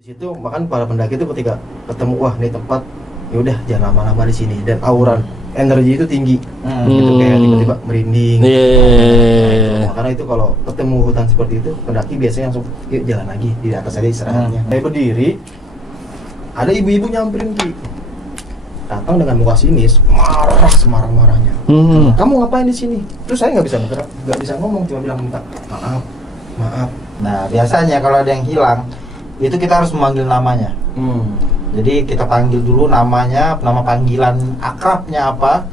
Di situ bahkan para pendaki itu ketika ketemu, wah ini tempat, ya udah jangan lama-lama di sini, dan aura energi itu tinggi, gitu kayak tiba-tiba merinding. Karena itu kalau ketemu hutan seperti itu, pendaki biasanya langsung yuk jalan lagi di atas aja istirahatnya. Saya berdiri, ada ibu-ibu nyamperin Ki, datang dengan muka sinis, marah semarah-marahnya. Kamu ngapain di sini? Terus saya nggak bisa ngomong, cuma bilang minta maaf, maaf. Nah biasanya kalau ada yang hilang, itu kita harus memanggil namanya. Jadi kita panggil dulu namanya, nama panggilan akrabnya apa.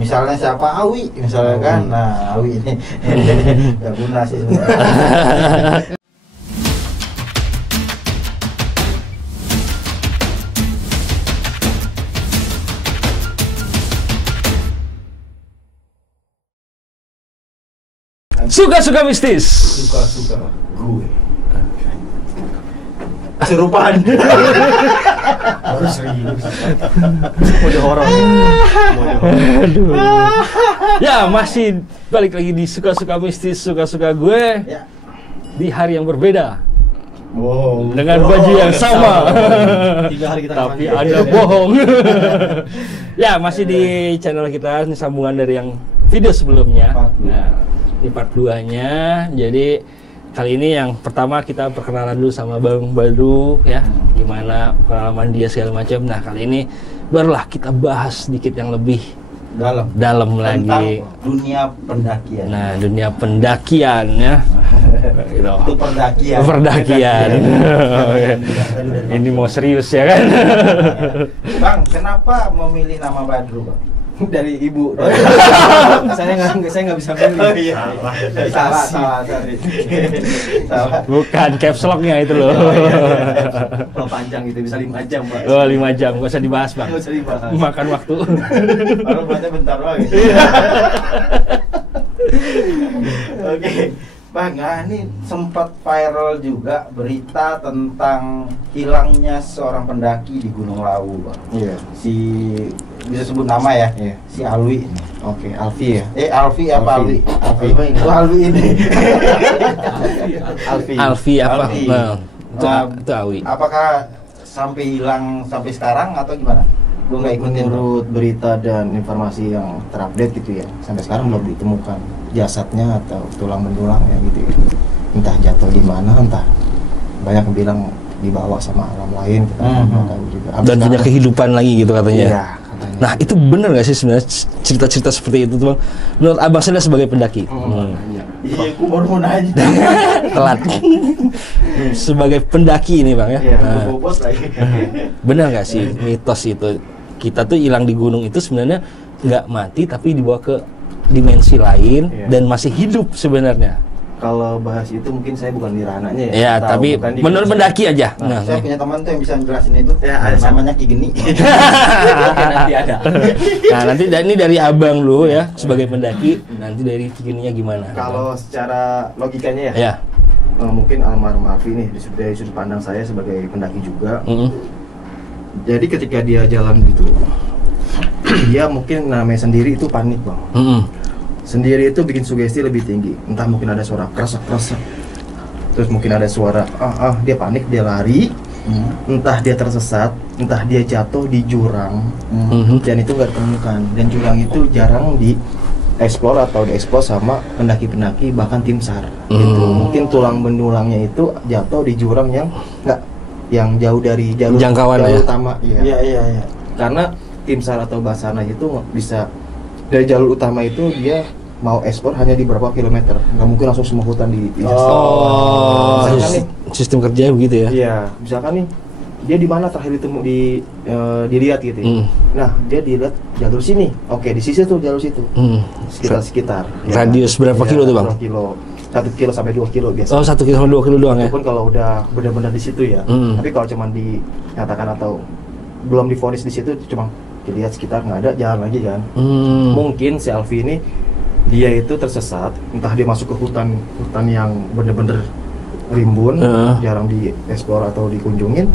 Misalnya siapa, Awi misalnya kan. Nah Awi ini gak guna sih sebenarnya. Suka-suka mistis. Suka-suka gue. Serupaan. Harus serius. Mode horor. Aduh. Ya, masih balik lagi di suka-suka mistis, suka-suka gue. Ya. Di hari yang berbeda. Wow. Dengan baju yang sama. 3 hari kita Tapi Anda bohong. Ya, masih di channel kita, ini sambungan dari yang video sebelumnya. Nah, di part 2-nya. Jadi kali ini yang pertama kita perkenalan dulu sama Bang Badu ya, gimana pengalaman dia segala macam. Nah kali ini barulah kita bahas sedikit yang lebih dalam lagi dunia pendakian. Nah dunia pendakian ya. Gitu. Itu pendakian. Pendakian. Ini mau serius ya kan? Bang, kenapa memilih nama Badru, Bang? dari ibu. saya nggak bisa milih. Oh iya. Salah. Bukan caps lock-nya itu loh. Kalau panjang itu bisa 5 jam, Pak. Oh 5 jam, gak usah dibahas Bang. Nggak usah dibahas. Makan waktu. Baru baca bentar lagi. Oke. Bang, nah ini sempat viral juga berita tentang hilangnya seorang pendaki di Gunung Lawu, Bang. Iya. Si bisa sebut nama ya? Iya. Si Alwi. Oke, Alfi ya. Alfi apa Alwi? Alfi. Itu Alwi ini. Alfi apa? Alfi. Nah, itu Awi. Apakah sampai hilang sampai sekarang atau gimana? Gue nggak ikutin. Menurut berita dan informasi yang terupdate gitu ya, sampai sekarang belum ditemukan jasadnya atau tulang bentulangnya gitu ya. Entah jatuh di mana, entah banyak yang bilang dibawa sama alam lain, kita nggak tahu juga. Dan punya kehidupan lagi gitu katanya. Iya, katanya. Nah itu benar nggak sih sebenarnya cerita-cerita seperti itu tuh Bang? Menurut Abang saya sebagai pendaki. Iya, gue baru mau nanya. Telat. Sebagai pendaki ini Bang ya. Iya, Nah, Gue bobot lagi. benar nggak sih mitos itu? Kita tuh hilang di gunung itu sebenarnya nggak mati tapi dibawa ke dimensi lain dan masih hidup sebenarnya. Kalau bahas itu mungkin saya bukan di ranahnya ya. Ya, Tahu, tapi bukan di- menurut pendaki aja. Nah, saya punya teman tuh yang bisa jelasin itu. Ya, ada namanya Ki Geni. Oke, nanti ada. Nah, nanti ini dari Abang lu ya sebagai pendaki, nanti dari kikininya gimana? Kalau secara logikanya ya, Ya. mungkin almarhum Alfi nih dari sudut pandang saya sebagai pendaki juga. Jadi ketika dia jalan gitu, dia mungkin namanya sendiri itu panik, Bang. Sendiri itu bikin sugesti lebih tinggi. Entah mungkin ada suara keras, terus mungkin ada suara dia panik, dia lari. Entah dia tersesat, entah dia jatuh di jurang, dan itu nggak ditemukan. Dan jurang itu jarang dieksplor atau dieksplor sama pendaki-pendaki, bahkan tim SAR. Gitu. Mungkin tulang bentulangnya itu jatuh di jurang yang jauh dari jalur Jangkauan ya? utama. Iya. Karena tim SAR atau Basarnas itu bisa dari jalur utama itu dia mau ekspor hanya di berapa kilometer, nggak mungkin langsung semua hutan di misalkan nih, Sistem kerjanya begitu ya? iya, misalkan nih dia di mana terakhir ditemu dilihat gitu ya. Nah dia dilihat jalur sini, oke di sisi tuh jalur situ, sekitar Radius berapa kilo tuh, Bang? Berapa kilo, 1 kilo sampai 2 kilo biasa. Oh 1 kilo sama 2 kilo doang ya? Itu pun kalau udah benar-benar di situ ya. Tapi kalau cuma dinyatakan atau belum divonis di situ, cuma dilihat sekitar nggak ada, jalan lagi kan. Mungkin si Alfi ini dia itu tersesat, entah dia masuk ke hutan yang bener-bener rimbun, jarang dieksplor atau dikunjungin,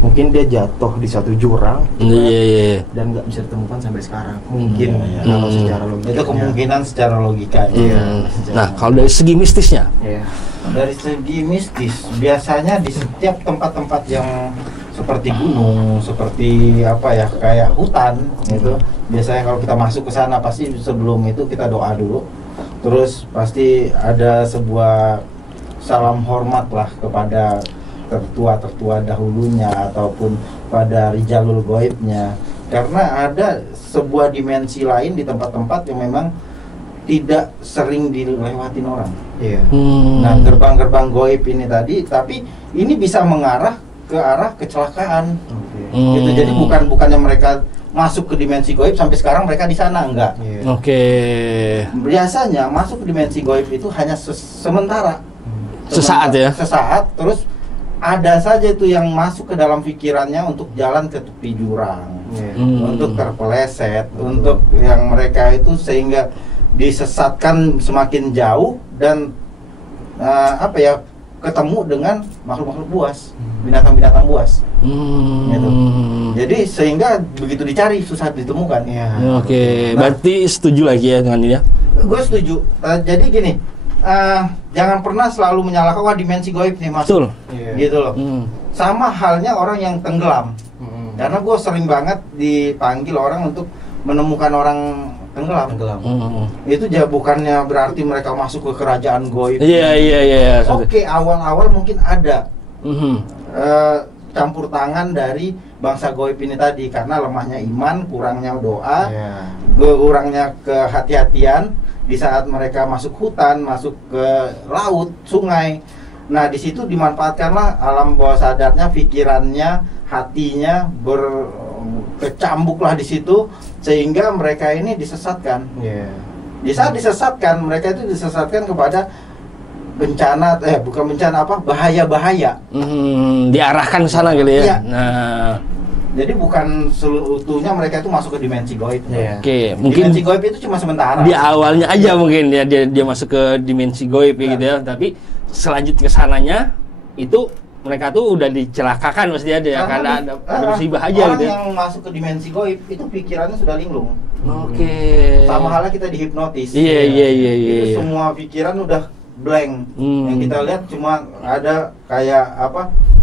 mungkin dia jatuh di satu jurang Iya. dan nggak bisa ditemukan sampai sekarang mungkin kalau secara logika Itu kemungkinan secara logika. Nah, kalau dari segi mistisnya, Dari segi mistis, biasanya di setiap tempat-tempat yang seperti gunung, seperti apa ya, kayak hutan gitu. Biasanya kalau kita masuk ke sana pasti sebelum itu kita doa dulu. Terus pasti ada sebuah salam hormat lah kepada tertua-tertua dahulunya ataupun pada rijalul goibnya. Karena ada sebuah dimensi lain di tempat-tempat yang memang tidak sering dilewatin orang. Nah, gerbang-gerbang goib ini tadi, tapi ini bisa mengarah ke arah kecelakaan. Gitu. Jadi bukannya mereka masuk ke dimensi goib sampai sekarang mereka di sana, enggak. Biasanya masuk ke dimensi goib itu hanya sementara. Sesaat ya. Sesaat, terus ada saja itu yang masuk ke dalam pikirannya untuk jalan ke tepi jurang, untuk terpeleset, untuk yang mereka itu sehingga disesatkan semakin jauh dan ketemu dengan makhluk-makhluk buas, binatang-binatang buas. Gitu. Jadi sehingga begitu dicari susah ditemukan. Berarti setuju lagi ya dengan ini ya? Gue setuju. Jadi gini, jangan pernah selalu menyalahkan dimensi goib nih masuk. Gitu loh. Sama halnya orang yang tenggelam. Karena gue sering banget dipanggil orang untuk menemukan orang tenggelam. Itu bukannya berarti mereka masuk ke kerajaan goib. Iya. Oke, awal-awal mungkin ada campur tangan dari bangsa goib ini tadi karena lemahnya iman, kurangnya doa, kurangnya kehati-hatian di saat mereka masuk hutan, masuk ke laut, sungai. Nah, di situ dimanfaatkanlah alam bawah sadarnya, pikirannya, hatinya berkecambuklah di situ sehingga mereka ini disesatkan. Di saat disesatkan, mereka itu disesatkan kepada bencana, bahaya-bahaya. Diarahkan ke sana gitu ya. Iya. Nah, jadi bukan seutuhnya mereka itu masuk ke dimensi goib. Mungkin dimensi goib itu cuma sementara. Di awalnya aja mungkin ya dia masuk ke dimensi goib gitu ya. Tapi selanjutnya ke sananya itu mereka tuh udah dicelakakan maksudnya dia karena ada musibah aja gitu ya. Orang yang masuk ke dimensi goib itu pikirannya sudah linglung. Sama halnya kita dihipnotis. Iya. Itu semua pikiran udah blank. Yang kita lihat cuma ada kayak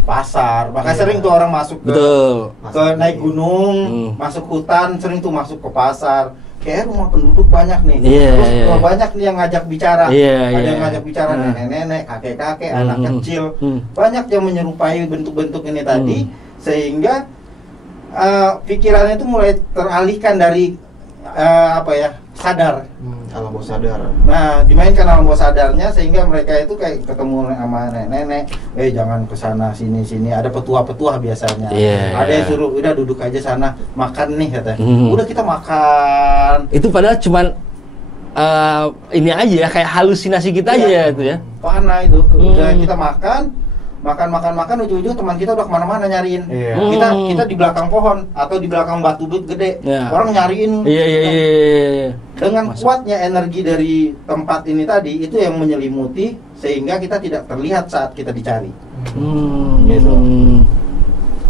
pasar. Makanya sering tuh orang masuk ke naik gunung, masuk hutan, sering tuh masuk ke pasar. Kayak rumah penduduk banyak nih. Terus banyak nih yang ngajak bicara. Ada yang ngajak bicara nenek-nenek, kakek-kakek, anak kecil. Banyak yang menyerupai bentuk-bentuk ini tadi sehingga pikirannya itu mulai teralihkan dari sadar. Alam bawah sadar. Nah, dimainkan alam bawah sadarnya sehingga mereka itu kayak ketemu sama nenek-nenek, jangan ke sana sini, ada petua-petua biasanya. Ada yang suruh udah duduk aja sana, makan nih katanya. Udah kita makan. Itu padahal cuman ini aja ya, kayak halusinasi kita aja ya itu ya. Panah itu. Udah kita makan, ujung-ujung teman kita udah kemana-mana nyariin. Kita di belakang pohon atau di belakang batu gede, orang nyariin. Dengan kuatnya energi dari tempat ini tadi itu yang menyelimuti sehingga kita tidak terlihat saat kita dicari. Gitu.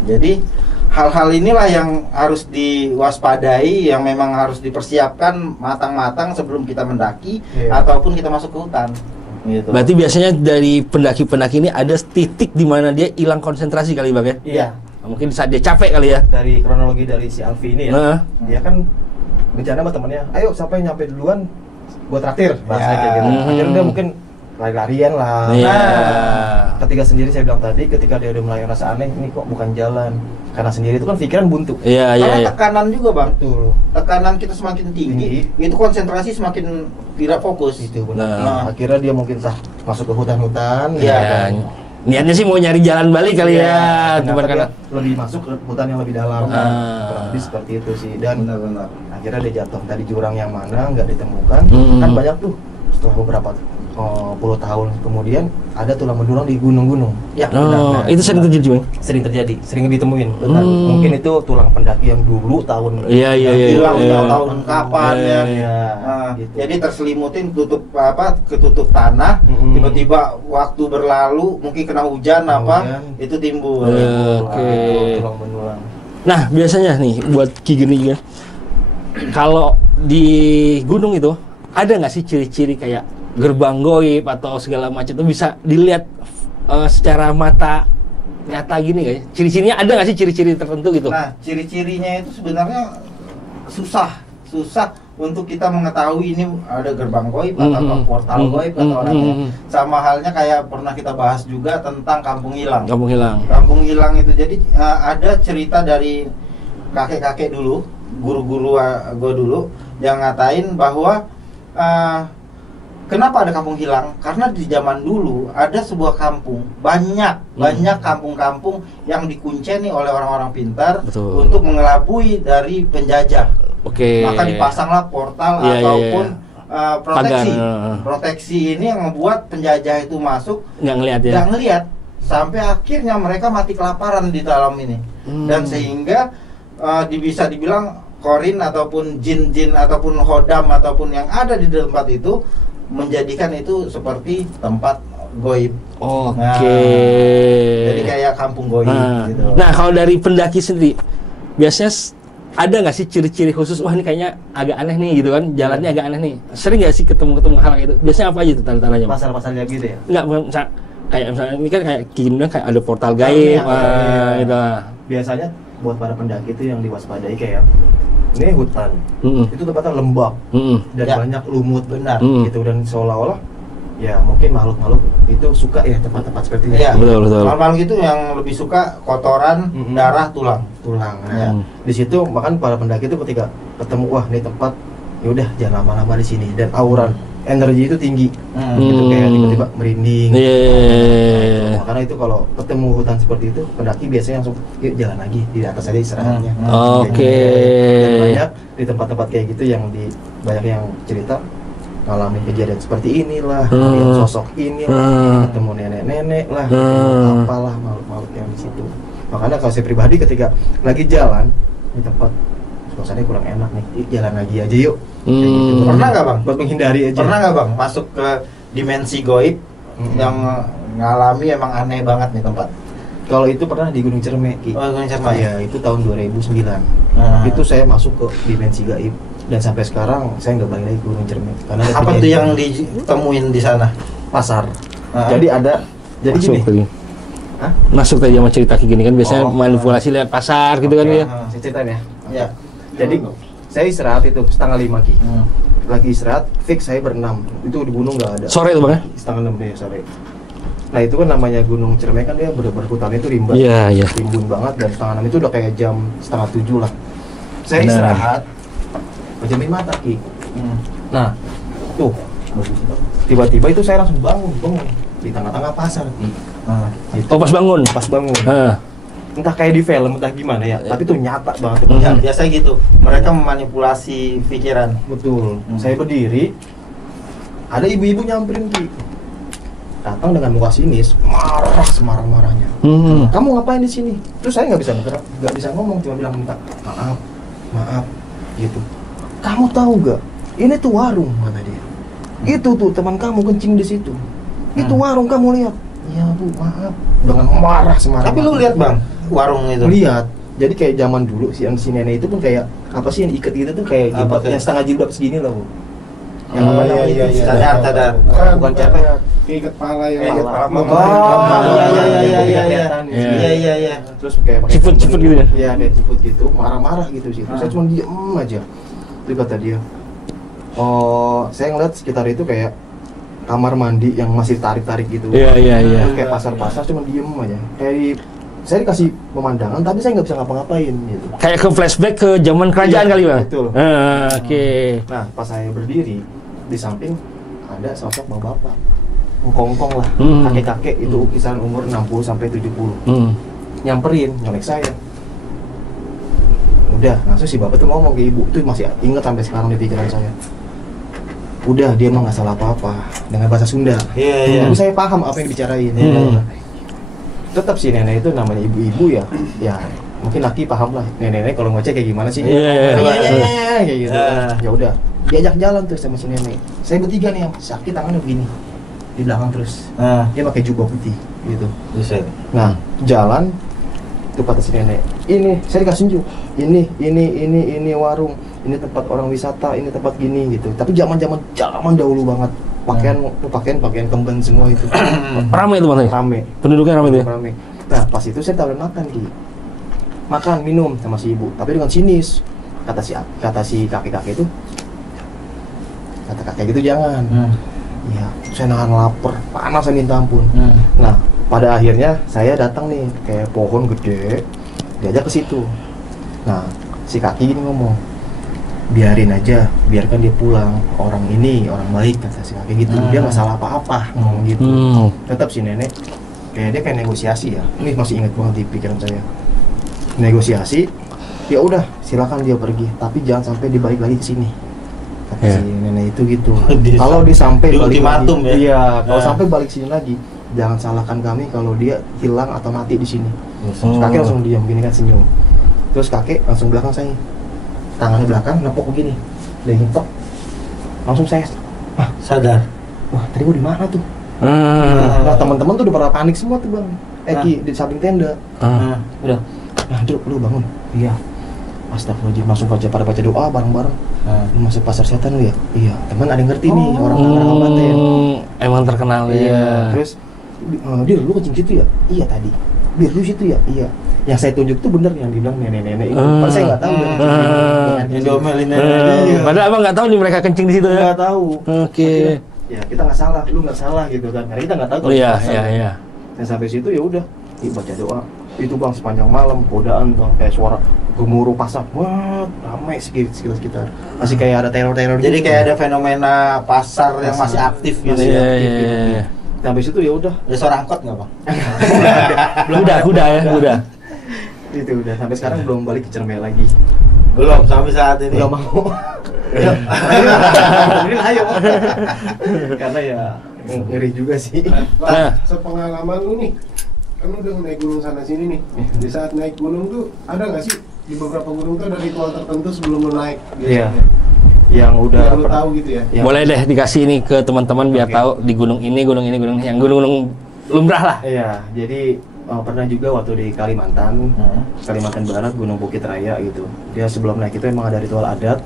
Jadi hal-hal inilah yang harus diwaspadai, yang memang harus dipersiapkan matang-matang sebelum kita mendaki ataupun kita masuk ke hutan. Gitu. Berarti biasanya dari pendaki-pendaki ini ada titik di mana dia hilang konsentrasi kali Bang ya? Iya. Mungkin saat dia capek kali ya? Dari kronologi dari si Alfi ini ya, dia kan bercanda sama temennya, ayo siapa yang nyampe duluan, gua traktir, bahasanya kayak gitu. Akhirnya dia mungkin lari-larian lah. Ketika sendiri saya bilang tadi, ketika dia udah mulai ngerasa aneh, ini kok bukan jalan. Karena sendiri itu kan pikiran buntu. Karena tekanan juga Bang. Tekanan kita semakin tinggi, itu konsentrasi semakin tidak fokus. Itu benar. Akhirnya dia mungkin masuk ke hutan-hutan. Niatnya sih mau nyari jalan balik kali ya, cuma karena lebih masuk ke hutan yang lebih dalam. Kurang lebih seperti itu sih. Dan akhirnya dia jatuh dari jurang yang mana nggak ditemukan. Kan banyak tuh setelah beberapa puluh tahun kemudian ada tulang belulang di gunung-gunung. Ya, Oh, itu sering terjadi, Bang? Sering terjadi, sering ditemuin. Benar. Mungkin itu tulang pendaki yang dulu tahun Iya. hilang tahun kapan ya. Iya. Nah, Gitu. Jadi terselimutin ketutup tanah, tiba-tiba waktu berlalu mungkin kena hujan itu timbul. Oke. Tulang belulang. Nah, biasanya nih buat Ki Geni juga, kalau di gunung itu ada nggak sih ciri-ciri kayak gerbang goib atau segala macam itu bisa dilihat secara mata nyata gini nggak ya? Ciri-cirinya ada nggak sih ciri-ciri tertentu gitu? Nah, ciri-cirinya itu sebenarnya susah untuk kita mengetahui ini ada gerbang goib atau portal goib atau orangnya. Sama halnya kayak pernah kita bahas juga tentang kampung hilang. Kampung hilang. Kampung hilang itu jadi ada cerita dari kakek-kakek dulu, guru-guru gue dulu yang ngatain bahwa kenapa ada kampung hilang? Karena di zaman dulu ada sebuah kampung, banyak kampung-kampung yang dikunceni oleh orang-orang pintar. Betul. Untuk mengelabui dari penjajah. Oke. Maka dipasanglah portal Iya, ataupun proteksi. Pagar. Proteksi ini yang membuat penjajah itu masuk Nggak ngelihat ya? nggak ngelihat sampai akhirnya mereka mati kelaparan di dalam ini. Dan sehingga bisa dibilang korin ataupun jin-jin ataupun hodam ataupun yang ada di tempat itu menjadikan itu seperti tempat goib. Oke. Nah, jadi kayak kampung goib gitu. Nah, kalau dari pendaki sendiri, biasanya ada nggak sih ciri-ciri khusus? Wah, ini kayaknya agak aneh nih gitu kan, jalannya agak aneh nih. Sering nggak sih ketemu hal kayak gitu? Biasanya apa aja tuh tanda-tandanya? Pasar-pasarnya gitu ya. Nggak, kayak misalnya ini kan kayak Ki bilang kayak ada portal gaib, gitu. Biasanya buat para pendaki itu yang diwaspadai kayak ini hutan, itu tempatnya lembab dan banyak lumut Benar. gitu, dan seolah-olah ya mungkin makhluk-makhluk itu suka ya tempat-tempat seperti ini. Iya. Betul. Makhluk itu yang lebih suka kotoran, darah, tulang. Nah, di situ makan para pendaki itu ketika ketemu, wah ini tempat, ya udah jangan lama-lama di sini, dan aura energi itu tinggi, gitu kayak tiba-tiba merinding. Iya. Karena itu kalau ketemu hutan seperti itu, pendaki biasanya langsung yuk jalan lagi di atas aja istirahatnya. Oke. Dan banyak di tempat-tempat kayak gitu yang banyak yang cerita ngalamin kejadian seperti inilah, lihat sosok inilah, ketemu nenek-nenek lah, apalah makhluk-makhluk yang di situ. Makanya kalau saya pribadi ketika lagi jalan di tempat suasananya kurang enak nih, jalan lagi aja yuk. Kayak gitu. Pernah nggak bang? Buat menghindari aja. Pernah nggak bang masuk ke dimensi goib yang ngalami emang aneh banget nih tempat? Kalau itu pernah di Gunung Cerme, Ki. Oh, Gunung Cerme. Iya, itu tahun 2009. Itu saya masuk ke dimensi gaib, dan sampai sekarang saya nggak balik lagi ke Gunung Cerme. Karena ada Apa tuh kejadian yang ditemuin di sana? pasar. Jadi Masuk gini. tadi. Hah? Masuk tadi sama cerita Ki Geni kan biasanya manipulasi lihat pasar gitu kan ya. Saya ceritain ya. Ya. Jadi saya istirahat itu setengah 5, Ki. Lagi istirahat, fix saya berenam. Itu di gunung nggak ada. Sore itu Bang ya? Setengah 6 deh sore. Nah itu kan namanya Gunung Cerme kan dia berhutannya itu rimba. Iya. Rimbun banget, dan setengah 6 itu udah kayak jam setengah 7 lah. Saya Benar. istirahat, pejamin mata, Ki. Nah, tuh tiba-tiba itu saya langsung bangun di tengah-tengah pasar, Ki. Gitu. Oh, pas bangun. Pas bangun. Entah kayak di film, entah gimana ya, tapi tuh nyata banget. Ya, biasa gitu. Mereka memanipulasi pikiran. Betul. Saya berdiri, ada ibu-ibu nyamperin, Ki. Datang dengan muka sinis, marah semarah-marahnya. Kamu ngapain di sini? Terus saya nggak bisa bergerak, nggak bisa ngomong, cuma bilang minta maaf, gitu. Kamu tahu nggak? Ini tuh warung, kata dia. Itu tuh teman kamu kencing di situ. Itu warung, kamu lihat. Ya Bu, maaf. Dengan marah semarah. Tapi lu lihat bang, warung itu? Lihat. Jadi kayak zaman dulu si nenek itu pun kayak apa sih yang diikat gitu tuh kayak jilbab, yang setengah jilbab segini lah Bu. Yang apa namanya itu? Sadar. Bukan capek. Ikat pala yang Ikat pala. Iya. Terus kayak pakai Ciput-ciput gitu ya? Iya, kayak ciput gitu, marah-marah gitu sih. Saya cuma diem aja. Itu kata dia. Oh, saya ngeliat sekitar itu kayak kamar mandi yang masih tarik-tarik gitu. Iya. Terus kayak pasar-pasar, cuma diem aja. Kayak saya dikasih pemandangan, tapi saya nggak bisa ngapa-ngapain gitu. Kayak ke flashback ke zaman kerajaan Iya, kali Bang? betul. Oke. Nah, pas saya berdiri, di samping ada sosok bapak-bapak. Ngkongkong lah, kakek-kakek itu kisaran umur 60 sampai 70. Nyamperin, nyolek saya. Udah, langsung si bapak tuh ngomong ke ibu, itu masih inget sampai sekarang di pikiran saya. Udah dia mah nggak salah apa-apa dengan bahasa Sunda. Iya. Tapi saya paham apa yang dibicarain. Tetap si nenek itu namanya ibu-ibu ya. Ya mungkin laki paham lah. Nenek kalau ngoceh kayak gimana sih? Iya kayak gitu. Ya udah diajak jalan terus sama si nenek. Saya bertiga nih yang sakit tangannya begini di belakang terus. Dia pakai jubah putih gitu. Nah jalan itu kata si nenek. Ini saya dikasih tunjuk. Ini warung. Ini tempat orang wisata. Ini tempat gini gitu. Tapi zaman dahulu banget. Pakaian kembang semua itu. Ramai itu Mas? Rame. Penduduknya ramai tuh ya? Rame. Nah pas itu saya tawarin makan makan minum sama si ibu tapi dengan sinis kata si kakek-kakek itu kata kakek gitu jangan. Iya saya nahan lapar panas saya minta ampun. Nah pada akhirnya saya datang nih kayak pohon gede diajak ke situ. Nah si kaki gini ngomong biarin aja, biarkan dia pulang, orang ini orang baik kata si kakek gitu. Dia nggak salah apa-apa ngomong gitu. Tetap si nenek kayak dia kayak negosiasi ya, ini masih ingat banget di pikiran saya. Negosiasi ya udah silakan dia pergi tapi jangan sampai dibalik lagi ke sini kata si nenek itu gitu. Kalau dia sampai balik lagi, iya kalau sampai balik sini lagi jangan salahkan kami kalau dia hilang atau mati di sini. Kakek langsung diam gini kan senyum. Terus kakek langsung belakang saya, tangannya belakang nepok begini, dia ngetok. Langsung saya sadar. Wah tadi gua di mana tuh? Nah teman-teman tuh udah pada panik semua tuh bang. Eki di samping tenda. Udah. Nah Dru, lu bangun. Iya. Astagfirullahaladzim, langsung pada baca doa bareng-bareng. Masuk pasar setan lu ya? Iya. Teman ada yang ngerti nih orang Kabupaten. Emang terkenal ya. Terus, Dir, lu kencing situ ya? Iya tadi. Bir, lu situ ya? Iya. Yang saya tunjuk tuh bener yang dibilang nenek-nenek itu. Padahal saya nggak tahu yang diomelin nenek. Padahal abang nggak tahu nih mereka kencing di situ ya? Nggak tahu. Oke. Ya kita nggak salah, lu nggak salah gitu kan? Karena kita nggak tahu. Iya. Dan sampai situ ya udah, baca doa. Itu bang sepanjang malam godaan bang kayak suara gemuruh pasar, wah ramai sekitar masih kayak ada teror jadi gitu. Kayak ada fenomena pasar yang masih aktif gitu ya. Iya. Sampai situ ya udah. Ada suara angkot nggak bang? Kuda. Itu udah sampai sekarang belum balik ke Cermai lagi. Belum sampai saat ini. Belum mau. Ayo. Karena ya ngeri juga sih. Nah, sepengalaman lu nih, kan lu udah naik gunung sana sini nih. Di saat naik gunung tuh ada nggak sih di beberapa gunung tuh ada ritual tertentu sebelum lu naik? Iya. Yang udah lu tahu gitu ya. Boleh deh dikasih ini ke teman-teman biar tahu di gunung ini yang gunung lumrah lah. Iya, jadi pernah juga waktu di Kalimantan Barat, Gunung Bukit Raya gitu. Dia sebelum naik itu emang ada ritual adat.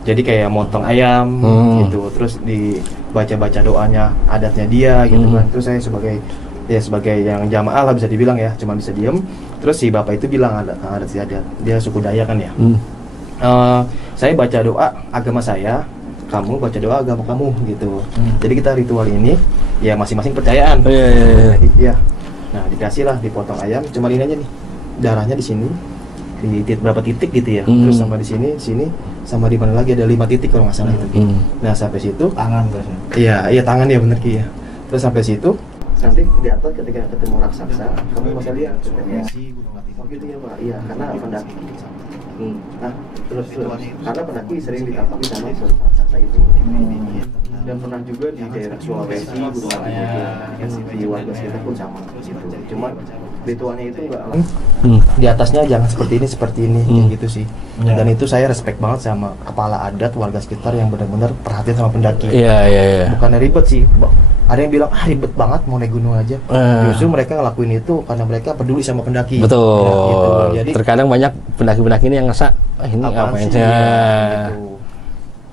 Jadi kayak motong ayam gitu, terus dibaca-baca doanya adatnya dia gitu kan. Terus saya sebagai yang jamaah lah bisa dibilang ya, cuma bisa diem. Terus si bapak itu bilang adat dia suku Dayak kan ya. Saya baca doa agama saya, kamu baca doa agama kamu gitu. Jadi kita ritual ini ya masing-masing percayaan. Iya. Nah dikasih lah dipotong ayam, cuma ini aja nih darahnya di sini, di berapa titik gitu ya. Terus sama di sini, sama di mana lagi ada 5 titik kalau nggak salah itu. Nah sampai situ tangan biasanya. Iya tangan ya bener Ki ya. Terus sampai situ nanti di atas ketika ketemu raksasa, kamu masih lihat potensi Gunung Latifah gitu ya Pak. Iya karena pendaki. Nah terus karena pendaki sering ditangkapi sama raksasa itu. Dan pernah juga di daerah Sulawesi, Gunung Latifah di warga sekitar pun sama gitu. Cuma ritualnya itu enggak di atasnya jangan seperti ini gitu sih. Dan itu saya respect banget sama kepala adat warga sekitar yang benar-benar perhatian sama pendaki. Iya. Bukannya ribet sih. Ada yang bilang ribet banget mau naik gunung aja. Justru mereka ngelakuin itu karena mereka peduli sama pendaki. Betul. Ya, gitu. Jadi terkadang banyak pendaki-pendaki ini yang ngerasa ini apaan sih?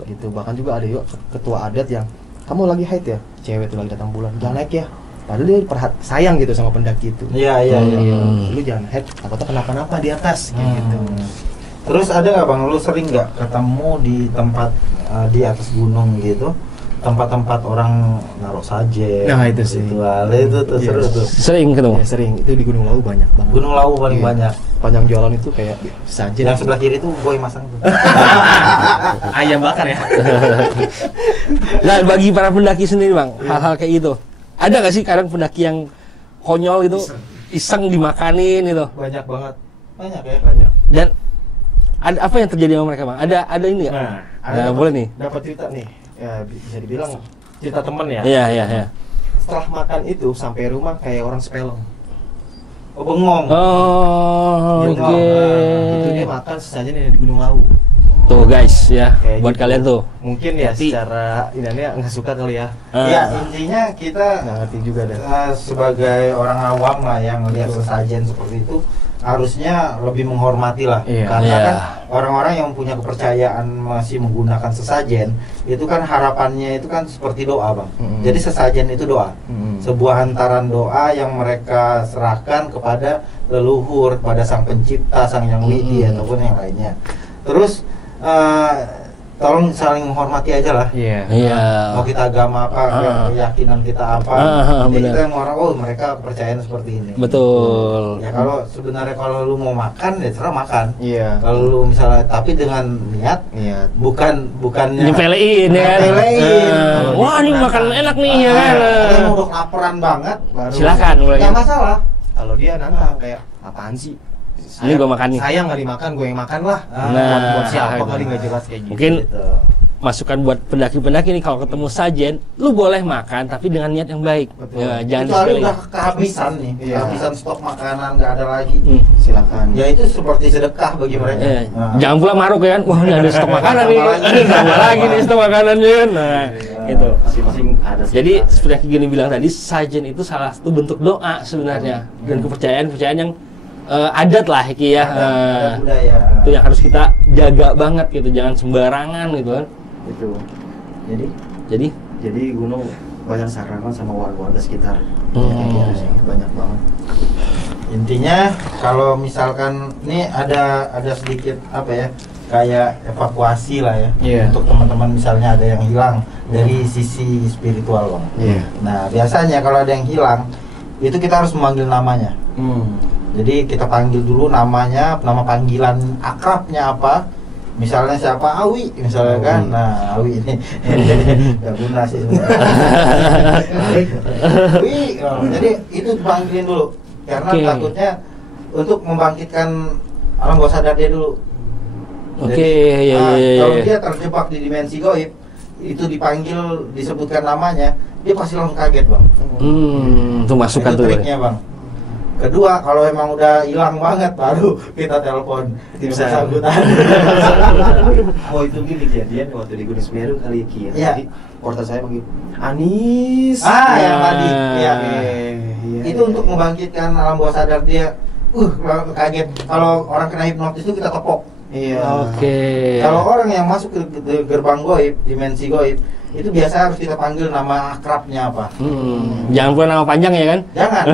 Gitu. Bahkan juga ada yuk ketua adat yang kamu lagi haid ya, cewek itu lagi datang bulan, jangan naik ya. Padahal dia sayang gitu sama pendaki itu. Iya. Lu jangan haid, takutnya kenapa-napa di atas gitu. Terus ada nggak bang, lu sering nggak ketemu di tempat di atas gunung gitu, tempat-tempat orang naruh sajen? Nah itu sih. Itu tuh seru tuh. Sering ketemu? Ya, sering. Itu di Gunung Lawu banyak banget. Gunung Lawu paling banyak. Panjang jalan itu kayak sajen. Yang sebelah kiri tuh boy masang tuh. Ayam bakar ya. Nah bagi para pendaki sendiri bang, hal-hal kayak gitu, ada nggak sih kadang pendaki yang konyol gitu, iseng dimakanin gitu? Banyak banget. Banyak ya. Banyak. Dan ada apa yang terjadi sama mereka bang? Ada ini nggak? Nah, boleh nih. Dapat cerita nih. ya bisa dibilang cerita temen ya. Iya. Setelah makan itu sampai rumah kayak orang sepelong. Oh, bengong. Oh, Gitu. oke. Itu dia makan sesajen yang di Gunung Lawu. Tuh guys ya, Kayak buat gitu. kalian tuh. Mungkin ya Hati. secara ini nggak suka kali ya. Ya, intinya kita Nggak ngerti juga deh. sebagai orang awam lah yang melihat sesajen seperti itu harusnya lebih menghormati lah. Iya. Karena Iya. kan orang-orang yang punya kepercayaan masih menggunakan sesajen itu kan harapannya itu kan seperti doa, Bang. Mm-mm. Jadi sesajen itu doa. Mm-mm. Sebuah hantaran doa yang mereka serahkan kepada leluhur, kepada sang pencipta, sang yang widi ataupun yang lainnya. Terus tolong saling menghormati aja lah. Iya. Iya. Mau kita agama apa, keyakinan kita apa, jadi benar. kita yang orang, oh mereka kepercayaan seperti ini. Betul. Ya kalau sebenarnya kalau lu mau makan ya terserah makan. Iya. Kalau lu misalnya tapi dengan niat Niat. bukannya Nyepelein ya kan. Nyepelein. Wah, ini makan enak nih ya kan. Ada yang udah laparan banget, Baru. Silakan mulai. nggak masalah. Kalau dia nantang kayak apaan sih? Ini gua makan nih. Saya nggak dimakan, gue yang makan lah. Nah, buat siapa gitu. kali nggak jelas kayak gitu. Mungkin Gitu. masukan buat pendaki-pendaki nih, kalau ketemu sajen, lu boleh makan tapi dengan niat yang baik. Betul. Ya, jangan Kecuali disepelein. udah kehabisan nih, Iya. kehabisan stok makanan nggak ada lagi. Silakan. Ya itu seperti sedekah bagi mereka. Eh, Nah. Jangan pula maruk ya kan. Wah, ini ada stok makanan nih. Tambah lagi nih stok makanannya kan. Nah, gitu. Masing-masing ada. Jadi seperti yang Gini bilang tadi, sajen itu salah satu bentuk doa sebenarnya dan kepercayaan yang adat lah Ki ya. Ada budaya. Itu yang harus kita jaga banget gitu, jangan sembarangan gitu kan. itu. Jadi Jadi Gunung banyak sarana sama warga sekitar. Hmm. Kayak gitu sih, banyak banget. intinya kalau misalkan ini ada sedikit apa ya, kayak evakuasi lah ya, Iya. untuk teman-teman misalnya ada yang hilang dari sisi spiritual, Bang. Iya. Nah biasanya kalau ada yang hilang itu kita harus memanggil namanya. Jadi kita panggil dulu namanya, nama panggilan akrabnya apa. Misalnya siapa, Awi misalnya kan. Nah Awi ini nggak guna sih sebenarnya. Awi, jadi itu dipanggilin dulu karena Oke. takutnya untuk membangkitkan alam bawah sadar dia dulu. Oke, Jadi, ya, kalau ya. dia terjebak di dimensi gaib, itu dipanggil, disebutkan namanya, dia pasti langsung kaget, Bang. Itu masukan Itu tuh. triknya, Bang. Kedua, kalau emang udah hilang banget, baru kita telepon tim Bisa. bersangkutan. Oh itu gini kejadian waktu di Gunung Semeru kali ya Ki ya. Iya. Jadi porter saya panggil Anis. Yang tadi, ya. Iya. Itu untuk membangkitkan alam bawah sadar dia. Kaget. Kalau orang kena hipnotis itu kita tepok. Iya. Oke. Kalau orang yang masuk ke gerbang goib, dimensi goib, itu biasa harus kita panggil nama akrabnya apa. Jangan pula nama panjang ya kan? Jangan.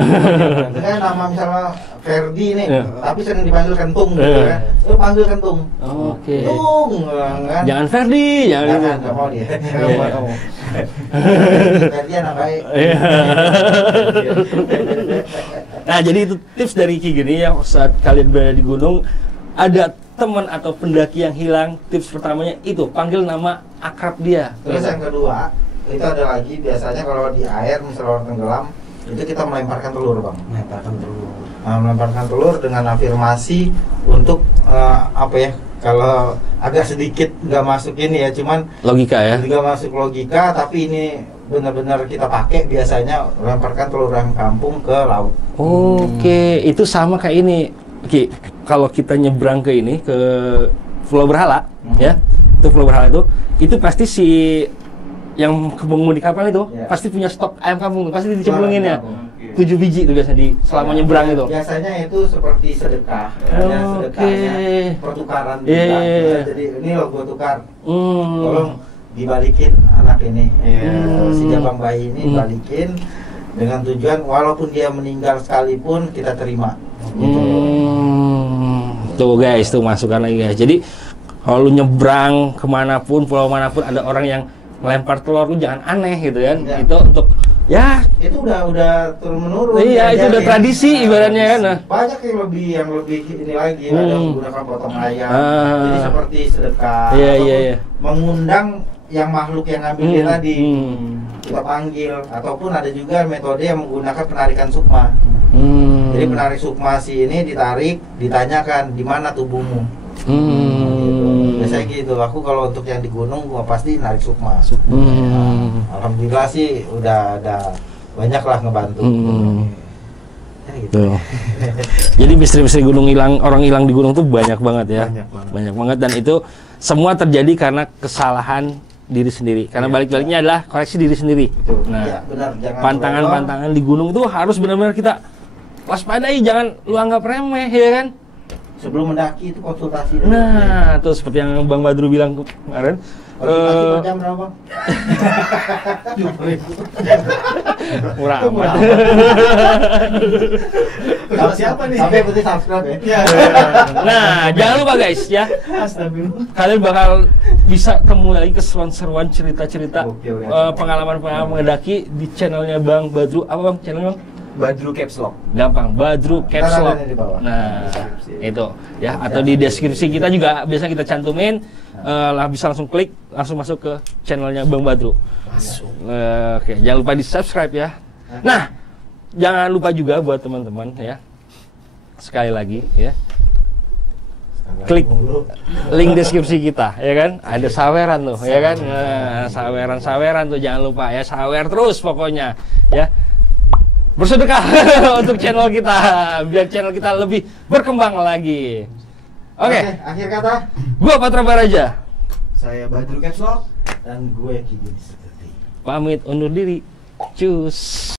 Dengan nama misalnya Ferdi nih, Iya. tapi sering dipanggil Kentung gitu kan. Lu panggil Kentung. Oke. Tung, kan. Jangan Ferdi, jangan. Jangan, nggak mau dia. Nggak Iya. mau. Ferdi anak baik. Iya. Nah, jadi itu tips dari Ki Gini ya, saat kalian berada di gunung, ada teman atau pendaki yang hilang, tips pertamanya itu panggil nama akrab dia. Terus yang kedua, itu ada lagi biasanya kalau di air misalnya orang tenggelam, itu kita melemparkan telur, Bang. Melemparkan telur. Nah, melemparkan telur dengan afirmasi untuk apa ya? Kalau agak sedikit nggak masuk ini ya, cuman Logika ya. nggak masuk logika, tapi ini benar-benar kita pakai biasanya lemparkan telur ayam kampung ke laut. Oke, itu sama kayak ini. Ki, kalau kita nyebrang ke ini ke Pulau Berhala, ya, itu Pulau Berhala itu pasti si yang pengemudi kapal itu Ya. pasti punya stok ayam kampung, pasti dicemplungin ya. Ayam kampung. 7 biji itu biasa di selama nyebrang itu. Biasanya itu seperti sedekah, hanya sedekahnya pertukaran Iya, juga. iya, iya. Jadi ini lo gue tukar, Hmm. tolong dibalikin anak ini, Iya. si jabang bayi ini balikin dengan tujuan walaupun dia meninggal sekalipun kita terima. Gitu. Tuh guys, tuh masukan lagi guys. Jadi kalau lu nyebrang kemanapun, pulau manapun ada orang yang melempar telur, lu jangan aneh gitu kan. Ya. Itu untuk ya. Itu udah turun menurun. Iya, itu udah diajarin. tradisi ibaratnya kan. Nah. Banyak yang lebih ini lagi, ada yang menggunakan potong ayam. Jadi seperti sedekah. Iya, ataupun iya, iya. Mengundang yang makhluk yang ngambil dia tadi. Hmm. Kita panggil, ataupun ada juga metode yang menggunakan penarikan sukma. Jadi penarik sukma si ini ditarik, ditanyakan di mana tubuhmu. Hmm. Gitu. Biasanya gitu. Aku kalau untuk yang di gunung gua pasti narik sukma. Alhamdulillah sih udah ada banyak lah ngebantu. Ya, gitu. Jadi misteri-misteri gunung hilang, orang hilang di gunung tuh banyak banget ya. Banyak banget dan itu semua terjadi karena kesalahan diri sendiri. Karena balik-baliknya adalah koreksi diri sendiri. Nah, Ya, benar. Jangan pantangan-pantangan di gunung itu harus benar-benar kita waspadai, jangan lu anggap remeh ya kan. sebelum mendaki itu konsultasi dulu. Nah, tuh seperti yang Bang Badru bilang kemarin. Konsultasi per jam berapa? Murah amat. Sama siapa nih? Sampai penting subscribe ya. Nah, jangan lupa guys ya. Kalian bakal bisa temu lagi keseruan-seruan cerita-cerita pengalaman-pengalaman mendaki di channelnya Bang Badru. Apa Bang channelnya Bang? Badru Caps Lock. Gampang, Badru Caps Lock. Nah, itu ya, atau di deskripsi kita juga biasa kita cantumin, lah bisa langsung klik, langsung masuk ke channelnya Bang Badru. Oke, jangan lupa di subscribe ya. Nah, jangan lupa juga buat teman-teman ya, sekali lagi ya, klik link deskripsi kita ya kan, ada saweran tuh ya kan, nah, saweran tuh jangan lupa ya, sawer terus pokoknya ya. Bersedekah untuk channel kita, biar channel kita lebih berkembang lagi. Oke. Akhir kata, Gua Patra Baraja. Saya Badru Caps Lock. dan gue Ki Gini seperti Pamit undur diri. Cus.